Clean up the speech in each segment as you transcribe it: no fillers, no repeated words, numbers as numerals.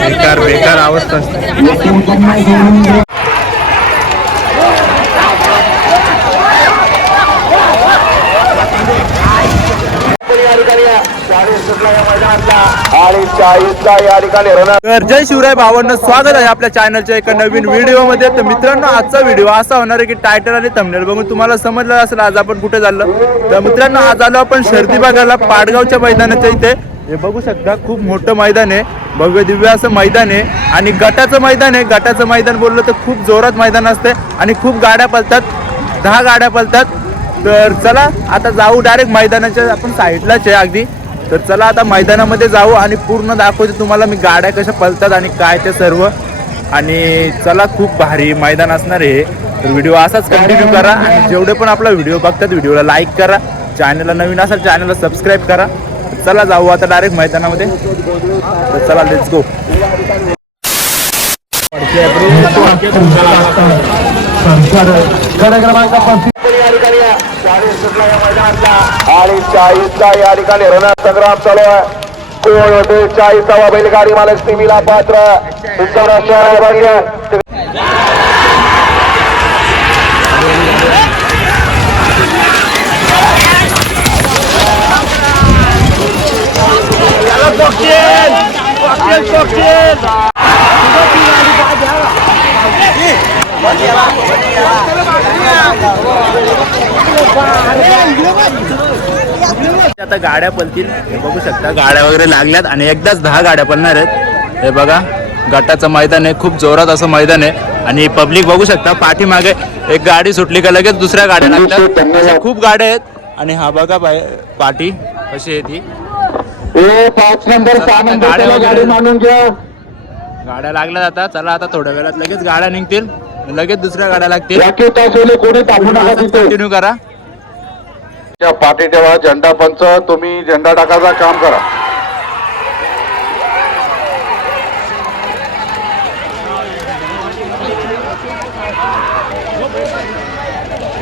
बेकार बेकार अवस्था असते. तर जय शिवराय भावांनो, स्वागत आहे आपल्या चॅनलच्या एका नवीन व्हिडिओ मध्ये. तर मित्रांनो, आजचा व्हिडिओ असा होणार आहे की टायटल आणि थंबनेल बघून तुम्हाला समजलं असेल आज आपण कुठे चाललो. तर मित्रांनो, आज आलो आपण शर्दी बघायला पाडगावच्या मैदानाच्या इथे. हे बघू शकता, खूप मोठं मैदान आहे, भव्य दिव्य असं मैदान आहे आणि गटाचं मैदान आहे. गटाचं मैदान बोललं तर खूप जोरात मैदान असते आणि खूप गाड्या पळतात, 10 गाड्या पळतात. तर चला आता जाऊ डायरेक्ट मैदानाच्या, आपण साईडलाच आहे अगदी. तर चला आता मैदानामध्ये जाऊ आणि पूर्ण दाखवते तुम्हाला मी गाड्या कशा पळतात आणि काय ते सर्व. आणि चला, खूप भारी मैदान असणार आहे. तर व्हिडिओ असाच कंटिन्यू करा आणि जेवढे पण आपला व्हिडिओ बघतात व्हिडिओला लाईक करा, चॅनलला नवीन असाल चॅनलला सबस्क्राईब करा. चला जाऊ आता डायरेक्ट मैदानामध्ये. तर चला, लेट्स गो. आणि 40चा या ठिकाणी रणा संग्राम चालू आहे. कोण होते 40वा बैलगाडी मालक सीमीला पात्र आता गाड्या पळतील. हे बघू शकता, गाड्या वगैरे लागल्यात आणि एकदाच 10 गाड्या पळणार आहेत. हे बघा, गटाचं मैदान आहे, खूप जोरात असं मैदान आहे. आणि पब्लिक बघू शकता, पाठीमागे एक गाडी सुटली का लगेच दुसऱ्या गाड्या लागतात, अशा खूप गाड्या आहेत. आणि हा बघा पाठी कशी आहे ती. 5 नंबर 6 नंबर गाडी मानून घ्या. गाड्या लागल्या जातात. चला आता थोड्या वेळात लगेच गाड्या निघतील, लगेच दुसऱ्या गाड्या लागतील. कंटिन्यू करा. पाठी ठेवा. झेंडा पंच, तुम्ही झेंडा टाकायचं काम करा.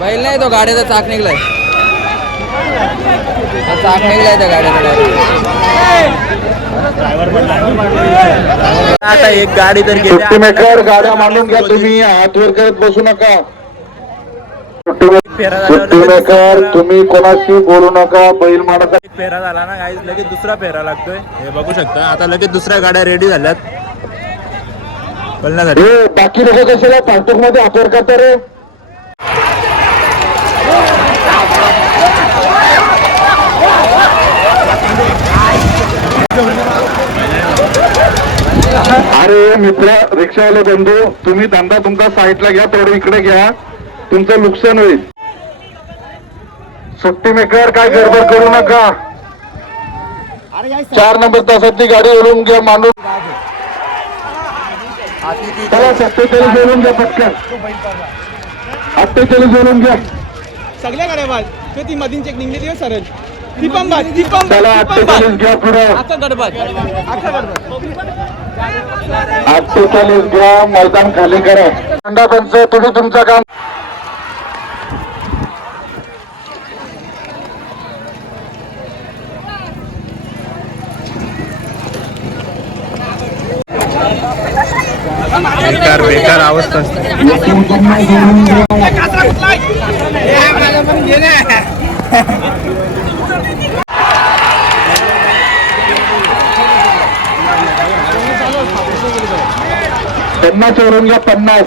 बैल नाही, तो गाड्याचा चाक निघलाय. चाक निघलाय त्या गाड्याचा. आता एक गाडी तर सुट्टी मेकर गाड्या मांडून घ्या. तुम्ही हात वर करत बसू नका. सुट्टी मेकर, तुम्ही कोणाशी बोलू नका. बैल मारता एक फेरा झाला ना गाईज, लगेच दुसरा फेरा लागतोय. हे बघू शकता, आता लगेच दुसऱ्या गाड्या रेडी झाल्यात पळण्यासाठी. बाकी लोक कशाला पार्टक मध्ये हात वर करता रे. अरे मित्र, रिक्षावाले बंधू, तुम्ही धंदा तुमचा साईडला घ्या, थोडं इकडे घ्या, तुमचं नुकसान होईल. सुट्टी मेकर, काय गडबड करू नका. 4 नंबर तासातली गाडी ओढून घ्या मांडून. चला 47 जोडून घ्या पटकन. 48 जोडून घ्या. सगळ्या गाड्या बाद ती मधीन चेक निघली ती सरळ ती पण बाद ती पण. चला 48 घ्या पुढे. आता गडबड 48 घ्या. मैदान खाली करा. झेंडा पंच, तुम्ही तुमचं काम. बेकार बेकार अवस्था असते. पन्नास सोडून घ्या. 50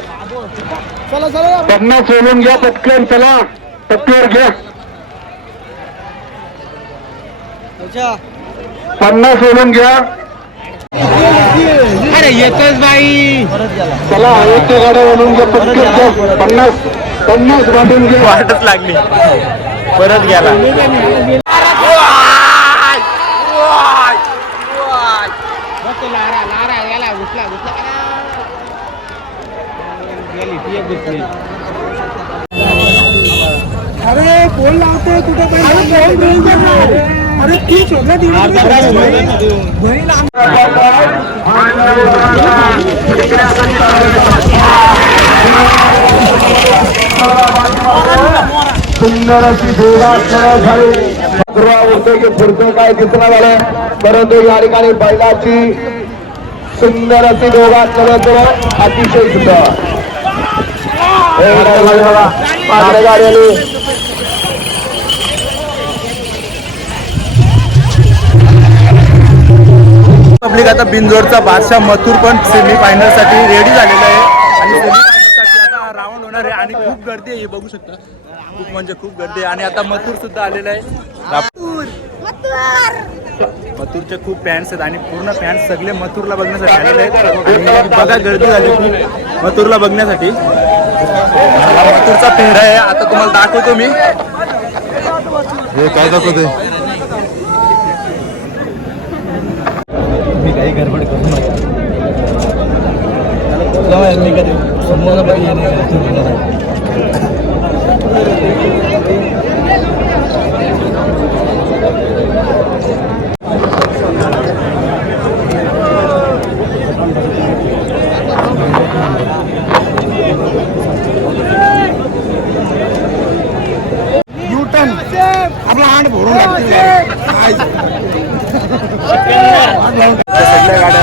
सोडून घ्या पटकन. चला पट्टीवर घ्या. 50 सोडून घ्या. अरे येतच बाई. चला एक गाड्या ओढून घ्या पटकन. 50 वाटून घ्या. वाटच लागली, परत गेला. अरे फोन लावतोय कुठे. अरे ती शोधला सुंदर अशी देवात झाली. होते की पुढचं काय दिसणार झालं, परंतु या ठिकाणी बैलाची सुंदर अशी दोघात अतिशय सुंदर गाडी आली. पब्लिक आता बिनजोडचा बादशाह मथुर पण सेमी फायनल साठी रेडी झालेला आहे आणि सेमी फायनल साठी आता राऊंड होणार आहे आणि खूप गर्दी आहे, हे बघू शकता. खूप म्हणजे खूप गर्दी आहे आणि आता मथुर सुद्धा आलेला आहे. मथुरचे खूप फॅन्स आहेत आणि पूर्ण फॅन्स सगळे मथुरला बघण्यासाठी आलेले आहेत. आणि बघा गर्दी झाली खूप मथुरला बघण्यासाठी. मथुरचा पेहरा आहे, आता तुम्हाला दाखवतो मी. हे काय दाखवतोय? मी काही गडबड करू नका. मी कधी समोर आपला हात भरून सगळ्या गाड्या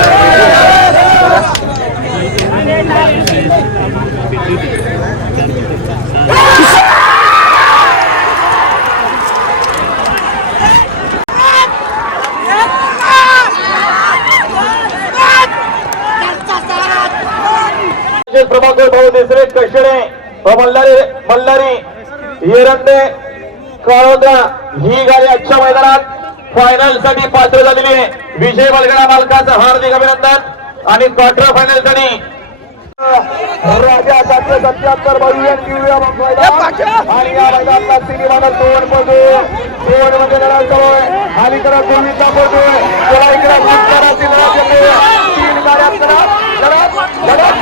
प्रभाकर भाऊ देसरे कशडे मल्हारी येरंडे काळोदा ही गाडी आजच्या मैदानात फायनल साठी पात्र झालेली आहे. विजय बलगडा मालकाचं हार्दिक अभिनंदन आणि क्वार्टर फायनल साठी राजा 777 भव्य दिव्य मैदान आणि या मैदानात सिनेमाला दोन मध्ये लढा चालू आहे. अलीकडे गोविंदा पडतोय, त्याला इकडे गुजराती लढा चालू आहे. 3 गाड्यात लढत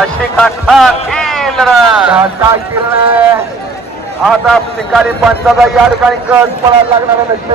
अशी काठा आता शिकारी पंचाचा या ठिकाणी कस पडायला लागणार नसते.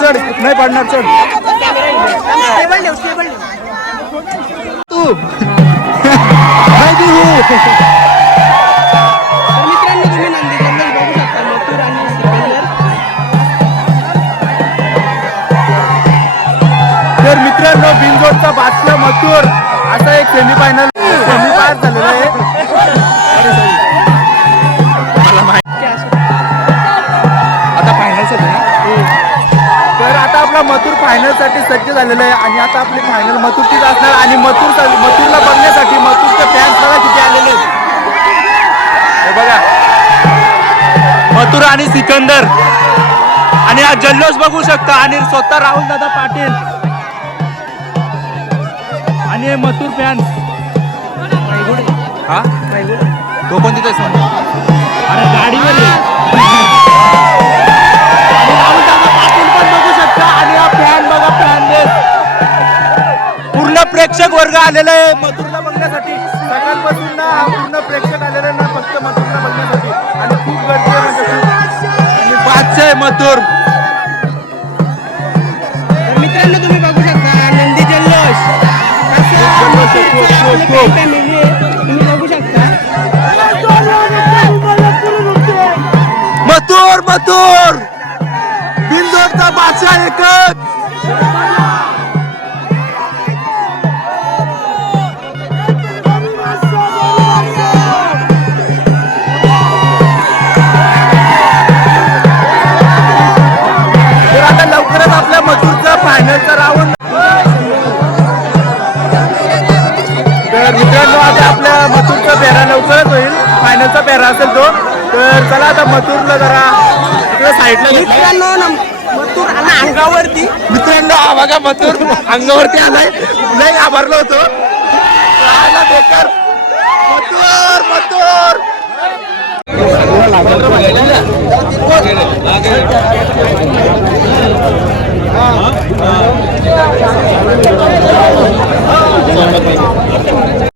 चढ नाही पडणार. चढ तू तर मित्रांनो बिनजोडचा बादशाह मथुर असा एक सेमी पास झालेला आहे. आता फायनल तर आता आपला मथुर फायनल साठी सज्ज झालेला आहे आणि आता आपली फायनल मथुरचीच असणार आणि मथुरला बघण्यासाठी मथुरचे फॅन्स बघा किती आलेले आहेत. हे बघा मथुर आणि सिकंदर आणि हा जल्लोष बघू शकता आणि स्वतः राहुल दादा पाटील आणि हे मथुर फॅन्स. हा तो पण तिथे आणि गाडीमध्ये राहुल दादा पाटील पण बघू शकता आणि हा फॅन बघा फॅन पूर्ण प्रेक्षक वर्ग आलेला आहे मथुरला बघण्यासाठी. सकाळपासून ना पूर्ण प्रेक्षक आलेला ना फक्त मथुरला बघण्यासाठी आणि खूप गर्दी आहे म्हणजे आणि बादशाह आहे मथुर. मित्रांनो तुम्ही बघू शकता नंदी जल्लोष खूप मथुर बिंदोडचा बादशाह एकच. तर आता लवकरच आपल्या मथुरचा फायनलचा राऊंड. तर मित्रांनो आता आपल्या मथुरचा पेहरा लवकरच होईल. फायनलचा पेहरा असेल तो. तर चला आता मथुरला जरा इकडे साईडला मथुर आला अंगावरती. मित्रांनो हा बघा मथुर अंगावरती आलाय. लय घाबरलो होतो. आला बेकार. मथुर मथुर